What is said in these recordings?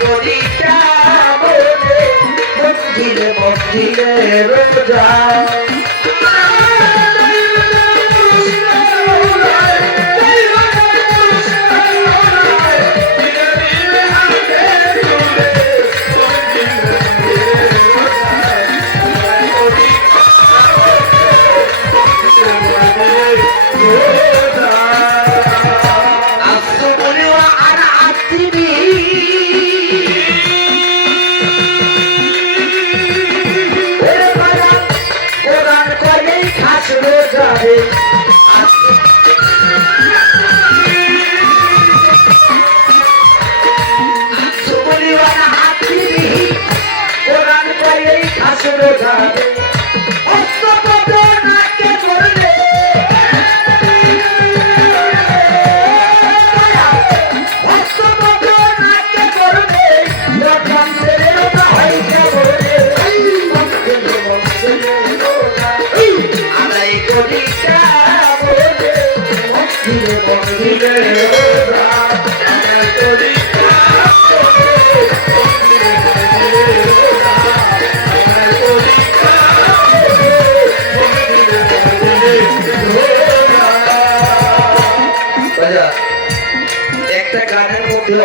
করি কামনে মন্দিরে মন্দিরে রোজা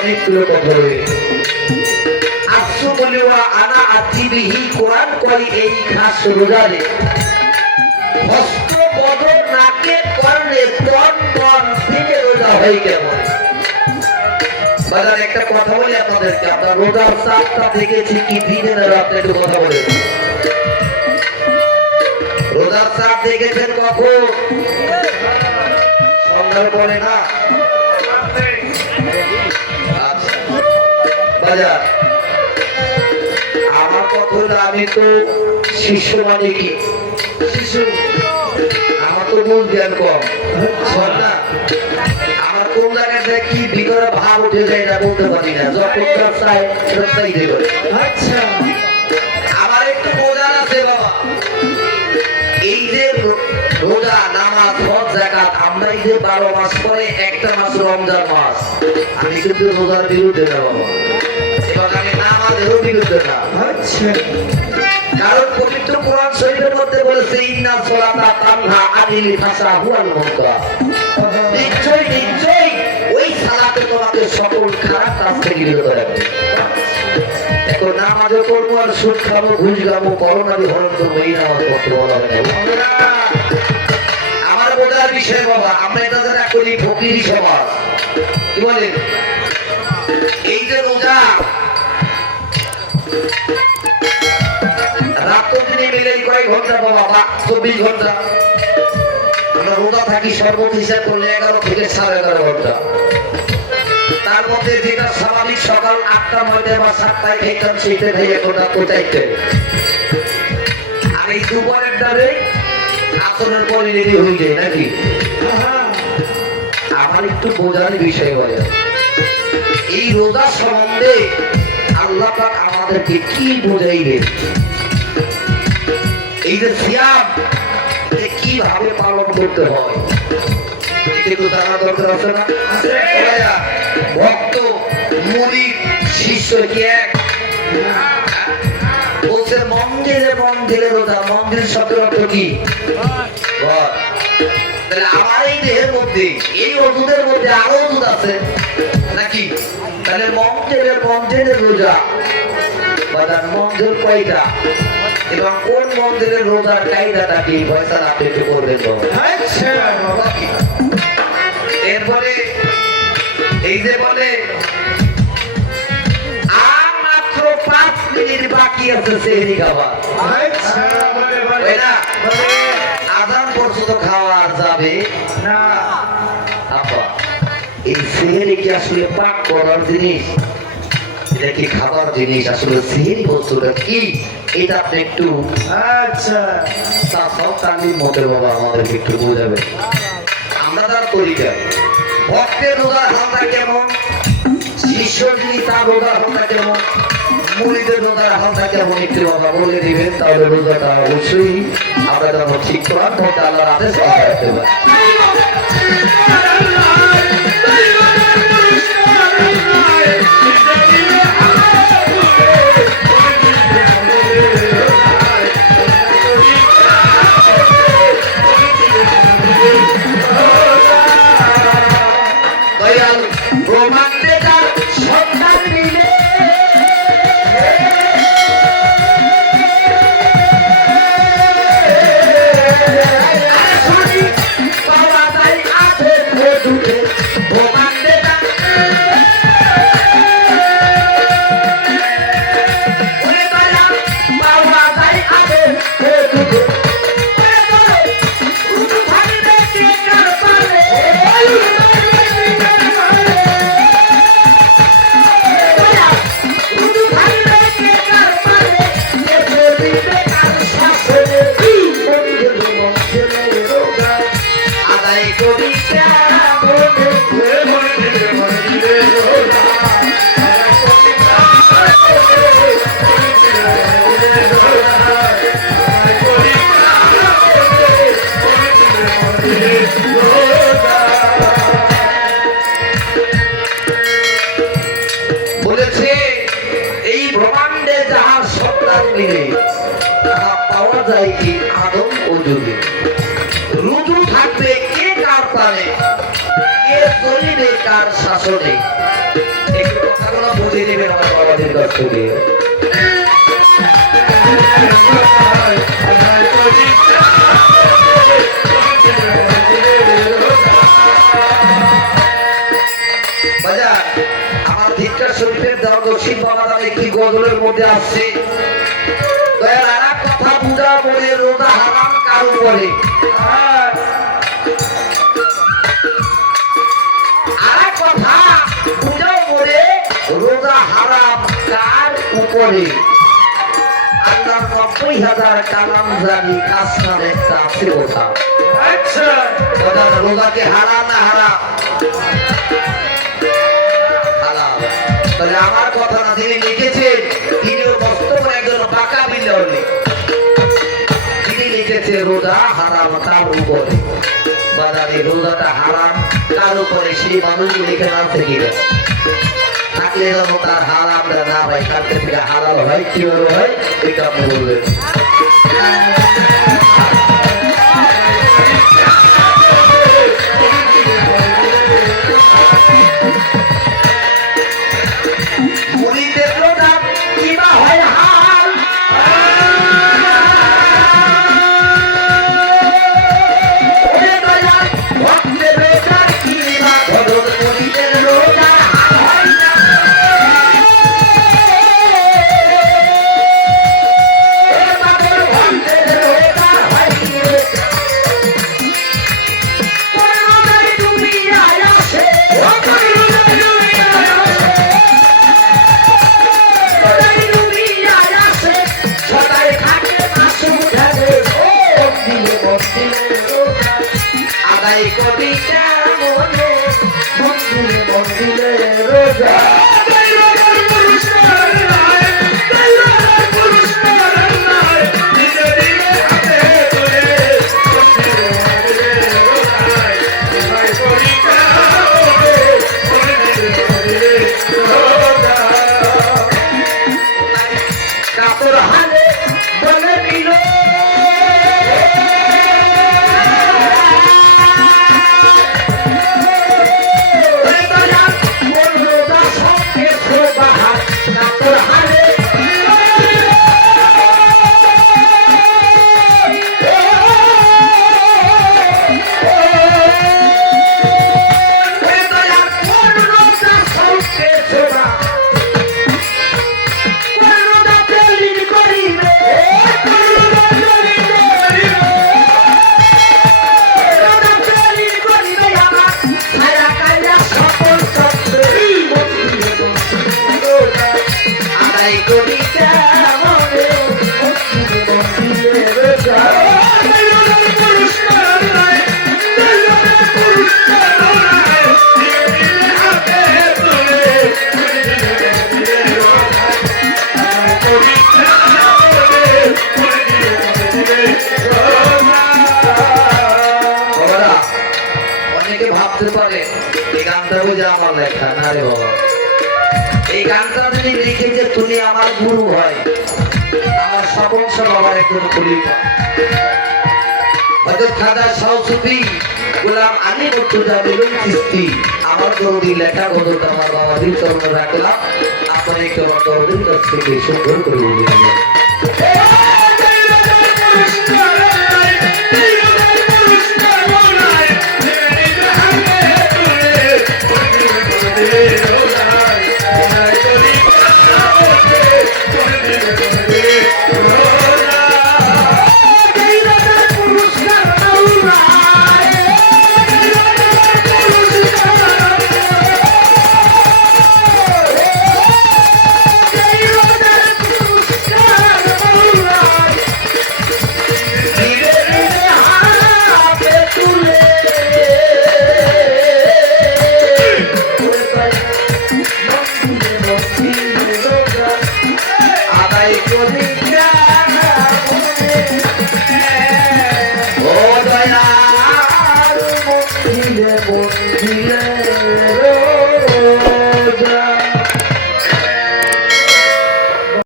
অনেকগুলো কথা রয়েছে আসু বলিওয়া আনা আতিবিহি কোরআন করি এই খাস রোজারে হস্ত বদর নাকে করলে তন তন থেকে রোজা হয় কেমন বাজার একটা কথা বলি আপনাদেরকে আপনার রোজার চাপটা দেখেছি কি দিনের রাত্রে একটু কথা বলে রোজার চাপ দেখেছেন কখন সন্ধ্যার পরে না আমার কথা হলো আমি তো শিষ্য মানে কি শিশু আমার তো মূল জ্ঞান কম না আমার কোন জায়গাতে কি ভিতরে ভাব উঠে যায় এটা বলতে পারি না যখন চাই দেব আচ্ছা আমার একটু বোঝার আছে বাবা এই যে রোজা নামাজ হজ যাকাত আমরা এই যে 12 মাস পরে একটা মাস রমজান মাস আমি কিন্তু রোজার বিরুদ্ধে না বাবা এবং আমি নামাজেরও বিরুদ্ধে না আচ্ছা কারণ পবিত্র কোরআন শরীফের মধ্যে বলেছে ইন্না সালাতা তানহা আনিল ফাহশা ওয়াল মুনকার নিশ্চয় নিশ্চয় ওই সালাতে তোমাকে সকল খারাপ কাজ থেকে বিরত রাখবে এখন নামাজও করবো আর সুদ খাবো ঘুষ খাবো করোনা বিহরণ করবো এই নামাজ পড়তে বলা হবে আমার বোঝার বিষয় বাবা আমরা এটা যারা করি ফকিরি সমাজ কি বলেন এই যে রোজা রাত দিনে মিলে কয়েক ঘন্টা বাবা 24 ঘন্টা আমরা রোজা থাকি সর্বোচ্চ হিসাব করলে 11 থেকে 11.5 ঘন্টা তার মধ্যে যেটা স্বাভাবিক সকাল 8টা 9টা বা 7টায় খেতাম সেইটা ভেঙে কোটা কোটাইতে আর এই দুপুরের ডারে আসরের পরে রেডি হয়ে যায় নাকি আমার একটু বোঝার বিষয় বলে এই রোজা সম্বন্ধে আল্লাহ পাক আমাদেরকে কি বোঝাইবে এই যে সিয়াম কিভাবে পালন করতে হয় একটু জানা দরকার আছে না ভক্ত মুরিদ শিষ্য কি এক বলছে মন্দিরে মন্দিরে রোজা মন্দির শব্দের অর্থ কি তাহলে আমার এই দেহের মধ্যে এই ওষুধের মধ্যে আরো ওষুধ আছে নাকি তাহলে মন্দিরে মন্দিরে রোজা বাজার মন্দির কয়টা এবং কোন মন্দিরের রোজার কায়দাটা কি পয়সা আপনি একটু করবেন এরপরে এই যে বলে আর মাত্র 5 মিনিট বাকি আছে সেহরি খাবার আজান পর্যন্ত খাওয়া যাবে না আপা এই সেহরি কি আসলে পাক করার জিনিস এটা কি খাবার জিনিস আসলে সেহরি বস্তুটা কি এটা আপনি একটু আচ্ছা তা সব তালিম মতে বাবা আমাদেরকে একটু বোঝাবে আমরা তার তরিকা ভক্তের রোজার হালটা কেমন শিষ্য যিনি তার রোজার হালটা কেমন মুরিদের রোজার হালটা কেমন একটু বাবা বলে দিবেন তাহলে রোজাটা অবশ্যই আমরা যেন ঠিক করার মধ্যে আল্লাহর আদেশ রাখতে পারি নিলে তাহা পাওয়া যায় কি আদম ও যুগে। রুজু থাকবে কে কার প্রাণে, কে চলিবে কার শাসনে। একটু কথাগুলো বুঝে নেবেন আমার বাবাদের কাছ থেকে। বাজার আমার ধিক্কার শরীফের দেওয়া দক্ষিণ বাংলার একটি গজলের মধ্যে আসছে, দয়াল আর এক কথা বুঝা বলে রোজা হারাম কার উপরে। আর এক কথা বুঝা বলে রোজা হারাম কার উপরে। আল্লাহ ৯০,০০০ কালাম জানি কাজটার একটা আছে ওঠা। আচ্ছা রোজাকে হারাম না হারাম? তাহলে আমার কথা না তিনি লিখেছেন, তিনিও বাস্তব একজন পাকা বিল্লাহী। তিনি লিখেছে রোজা হারাম তার উপরে। বাজারে রোজাটা হারাম তার উপরে সেই মানুষগুলো এখানে আছে কিনা? থাকলে যেন তার হারামটা না ভাই কাটতে থেকে হালাল হয়, কিভাবে হয় এটা আপনি বলবেন। এই গানটা যদি লিখে যে তুমি আমার গুরু হয়, আমার সকল সব আমার একজন খলিফা হযরত খাজা শাহসুফি গোলাম আলী মুর্তজা বেগম চিশতি আমার দরদি লেখা গজলটা আমার বাবা দিল চরণে রাখলাম। আপনি একটু আমার দরদির কাছ থেকে সুন্দর করে বলে দিলেন।